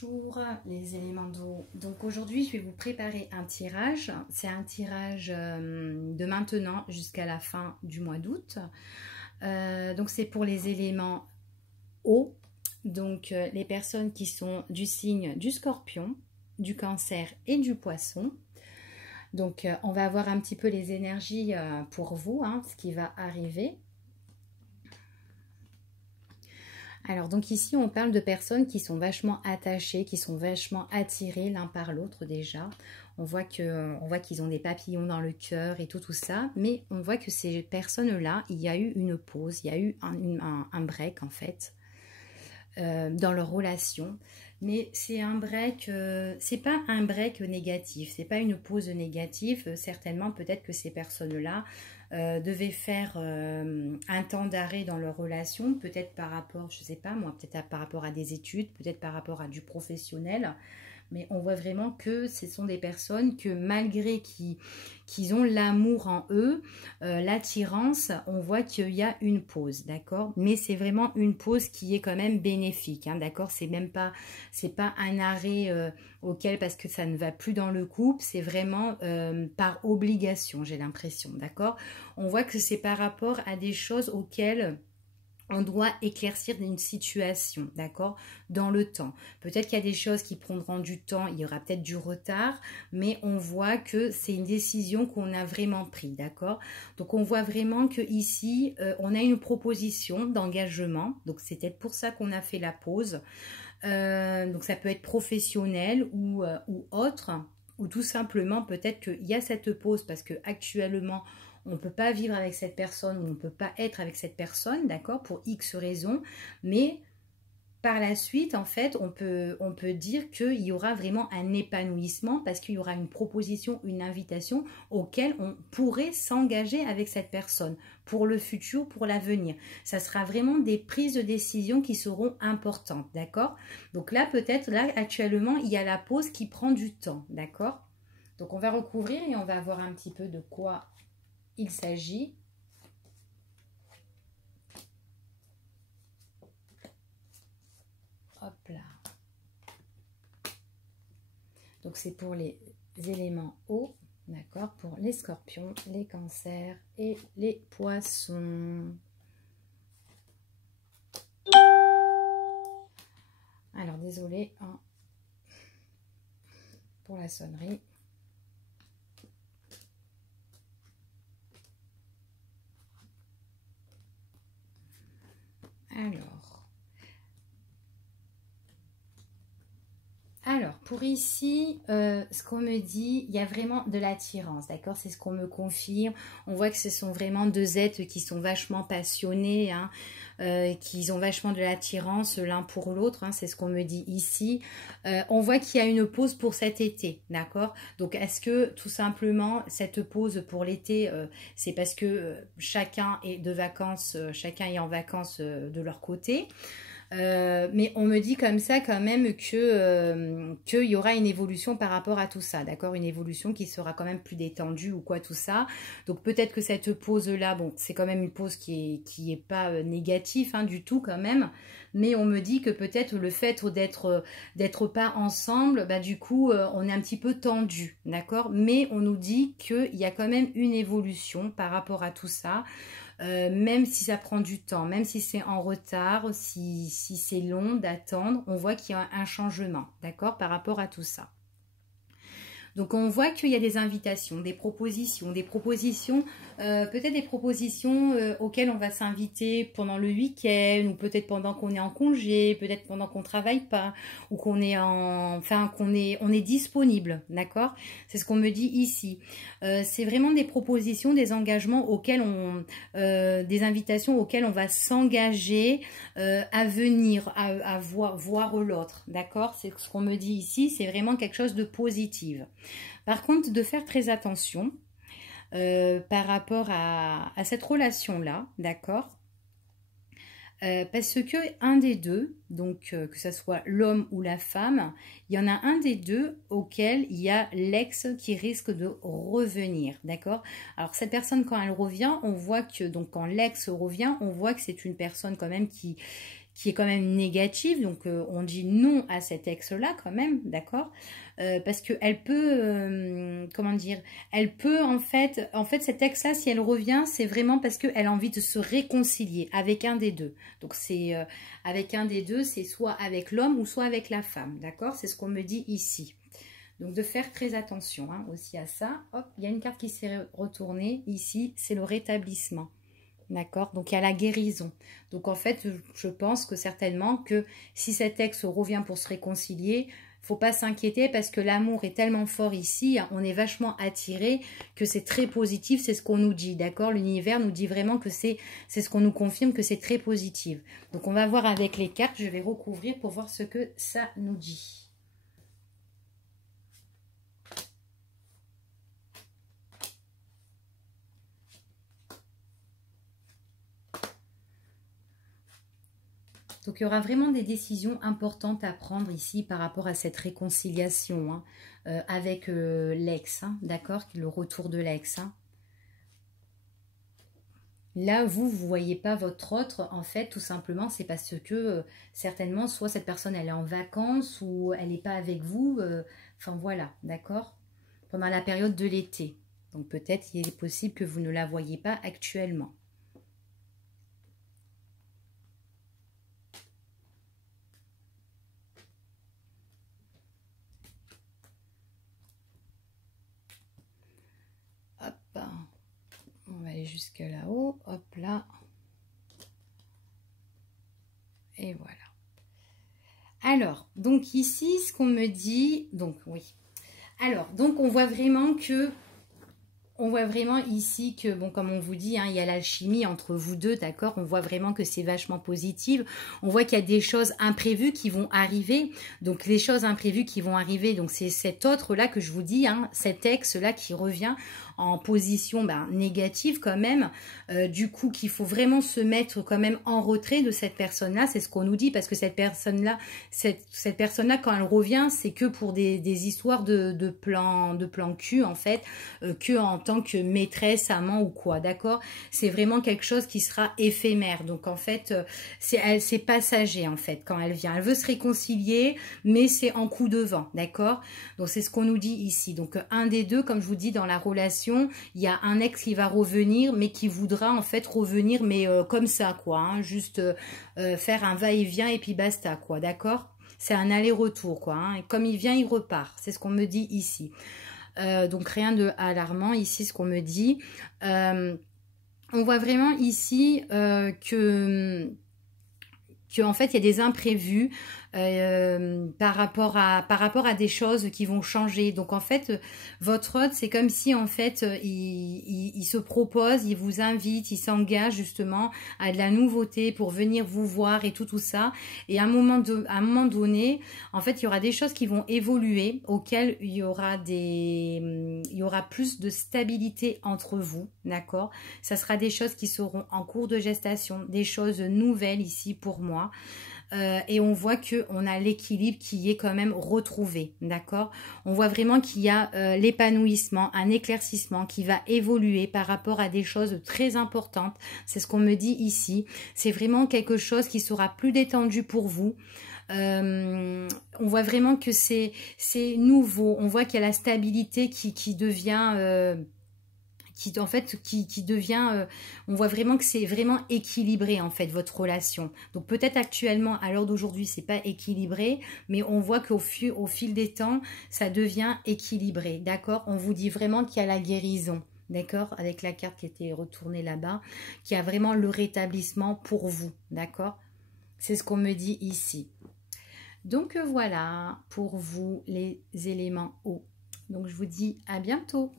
Bonjour les éléments d'eau. Donc aujourd'hui je vais vous préparer un tirage. C'est un tirage de maintenant jusqu'à la fin du mois d'août. Donc c'est pour les éléments eau. Donc les personnes qui sont du signe du Scorpion, du Cancer et du Poisson. Donc on va voir un petit peu les énergies pour vous, ce qui va arriver. Alors donc ici on parle de personnes qui sont vachement attachées, qui sont vachement attirées l'un par l'autre déjà. On voit qu'ils ont des papillons dans le cœur et tout ça, mais on voit que ces personnes-là, il y a eu une pause, il y a eu un break en fait dans leur relation. Mais c'est un break, c'est pas un break négatif, c'est pas une pause négative. Certainement, peut-être que ces personnes-là devaient faire un temps d'arrêt dans leur relation, peut-être par rapport, je sais pas moi, peut-être par rapport à des études, peut-être par rapport à du professionnel. Mais on voit vraiment que ce sont des personnes que malgré qu'ils ont l'amour en eux, l'attirance, on voit qu'il y a une pause, d'accord? Mais c'est vraiment une pause qui est quand même bénéfique, d'accord? C'est pas un arrêt auquel parce que ça ne va plus dans le couple, c'est vraiment par obligation, j'ai l'impression, d'accord? On voit que c'est par rapport à des choses auxquelles on doit éclaircir une situation, d'accord, dans le temps. Peut-être qu'il y a des choses qui prendront du temps, il y aura peut-être du retard, mais on voit que c'est une décision qu'on a vraiment prise, d'accord. Donc on voit vraiment que ici, on a une proposition d'engagement, donc c'est peut-être pour ça qu'on a fait la pause. Donc ça peut être professionnel ou autre, ou tout simplement peut-être qu'il y a cette pause parce que actuellement on ne peut pas vivre avec cette personne ou on ne peut pas être avec cette personne, d'accord, pour X raisons, mais par la suite, en fait, on peut dire qu'il y aura vraiment un épanouissement parce qu'il y aura une proposition, une invitation auquel on pourrait s'engager avec cette personne pour le futur, pour l'avenir. Ça sera vraiment des prises de décision qui seront importantes, d'accord? Donc là, peut-être, là, actuellement, il y a la pause qui prend du temps, d'accord? Donc on va recouvrir et on va voir un petit peu de quoi il s'agit. Hop là. Donc c'est pour les éléments eau, d'accord, pour les scorpions, les cancers et les poissons. Alors désolé pour la sonnerie. Alors, pour ici, ce qu'on me dit, il y a vraiment de l'attirance, d'accord? C'est ce qu'on me confirme. On voit que ce sont vraiment deux êtres qui sont vachement passionnés, qui ont vachement de l'attirance l'un pour l'autre, c'est ce qu'on me dit ici. On voit qu'il y a une pause pour cet été, d'accord? Donc, est-ce que tout simplement, cette pause pour l'été, c'est parce que chacun est de vacances, chacun est en vacances de leur côté? Mais on me dit comme ça quand même que qu'il y aura une évolution par rapport à tout ça, d'accord, une évolution qui sera quand même plus détendue ou quoi tout ça. Donc peut-être que cette pause là, bon, c'est quand même une pause qui est pas négative du tout quand même, mais on me dit que peut-être le fait d'être pas ensemble, bah du coup on est un petit peu tendu, d'accord, mais on nous dit qu'il y a quand même une évolution par rapport à tout ça. Même si ça prend du temps, même si c'est en retard, si c'est long d'attendre, on voit qu'il y a un changement, d'accord, par rapport à tout ça. Donc on voit qu'il y a des invitations, des propositions, peut-être des propositions auxquelles on va s'inviter pendant le week-end, ou peut-être pendant qu'on est en congé, peut-être pendant qu'on travaille pas, ou qu'on est on est disponible, d'accord? C'est ce qu'on me dit ici. C'est vraiment des propositions, des engagements auxquels des invitations auxquelles on va s'engager à venir, à voir l'autre, d'accord? C'est ce qu'on me dit ici, c'est vraiment quelque chose de positif. Par contre, de faire très attention par rapport à cette relation-là, d'accord? Parce que un des deux, donc que ce soit l'homme ou la femme, il y en a un des deux auquel il y a l'ex qui risque de revenir, d'accord? Alors cette personne, quand elle revient, on voit que, donc quand l'ex revient, on voit que c'est une personne quand même qui qui est quand même négative. Donc, on dit non à cet ex-là quand même, d'accord? Parce qu'elle peut, comment dire, elle peut en fait cet ex-là, si elle revient, c'est vraiment parce qu'elle a envie de se réconcilier avec un des deux. Donc, c'est avec un des deux, c'est soit avec l'homme ou soit avec la femme, d'accord? C'est ce qu'on me dit ici. Donc, de faire très attention hein, aussi à ça. Hop, il y a une carte qui s'est retournée. Ici, c'est le rétablissement. D'accord? Donc, il y a la guérison. Donc, en fait, je pense que certainement que si cet ex revient pour se réconcilier, faut pas s'inquiéter parce que l'amour est tellement fort ici. On est vachement attiré que c'est très positif. C'est ce qu'on nous dit. D'accord? L'univers nous dit vraiment que c'est ce qu'on nous confirme que c'est très positif. Donc, on va voir avec les cartes. Je vais recouvrir pour voir ce que ça nous dit. Donc, il y aura vraiment des décisions importantes à prendre ici par rapport à cette réconciliation hein, avec l'ex, hein, d'accord? Le retour de l'ex. Hein. Là, vous ne voyez pas votre autre, en fait, tout simplement, c'est parce que certainement, soit cette personne, elle est en vacances ou elle n'est pas avec vous. Enfin, voilà, d'accord? Pendant la période de l'été. Donc, peut-être il est possible que vous ne la voyez pas actuellement. Hop, on va aller jusque là-haut, hop là. Et voilà. Alors, donc ici, ce qu'on me dit, donc oui. Alors, donc on voit vraiment que, ici que, bon, comme on vous dit, hein, il y a l'alchimie entre vous deux, d'accord? On voit vraiment que c'est vachement positif. On voit qu'il y a des choses imprévues qui vont arriver. Donc, les choses imprévues qui vont arriver, donc c'est cet autre-là que je vous dis, hein, cet ex-là qui revient en position négative quand même, du coup qu'il faut vraiment se mettre quand même en retrait de cette personne-là, c'est ce qu'on nous dit, parce que cette personne-là, cette personne-là quand elle revient, c'est que pour des histoires de plan cul en fait, que en tant que maîtresse, amant ou quoi, d'accord? C'est vraiment quelque chose qui sera éphémère, donc en fait, c'est passager en fait quand elle vient, elle veut se réconcilier, mais c'est en coup de vent, d'accord? Donc c'est ce qu'on nous dit ici, donc un des deux, comme je vous dis, dans la relation, il y a un ex qui va revenir, mais qui voudra en fait revenir, mais comme ça, quoi, hein, juste faire un va-et-vient et puis basta, quoi, d'accord? C'est un aller-retour, quoi, hein, et comme il vient, il repart, c'est ce qu'on me dit ici. Donc rien de alarmant ici, ce qu'on me dit. On voit vraiment ici que en fait il y a des imprévus par rapport à des choses qui vont changer. Donc en fait votre hôte, c'est comme si en fait il se propose, il vous invite, il s'engage justement à de la nouveauté pour venir vous voir et tout ça. Et à un moment donné, en fait il y aura des choses qui vont évoluer, auxquelles il y aura plus de stabilité entre vous, d'accord? Ça sera des choses qui seront en cours de gestation, des choses nouvelles ici pour moi. Et on voit qu'on a l'équilibre qui est quand même retrouvé, d'accord? On voit vraiment qu'il y a l'épanouissement, un éclaircissement qui va évoluer par rapport à des choses très importantes. C'est ce qu'on me dit ici. C'est vraiment quelque chose qui sera plus détendu pour vous. On voit vraiment que c'est nouveau. On voit qu'il y a la stabilité qui devient... qui devient, on voit vraiment que c'est vraiment équilibré en fait votre relation. Donc peut-être actuellement à l'heure d'aujourd'hui c'est pas équilibré, mais on voit qu'au fil des temps ça devient équilibré, d'accord? On vous dit vraiment qu'il y a la guérison, d'accord? Avec la carte qui était retournée là-bas, qu'il y a vraiment le rétablissement pour vous, d'accord? C'est ce qu'on me dit ici. Donc voilà pour vous les éléments eau. Donc je vous dis à bientôt.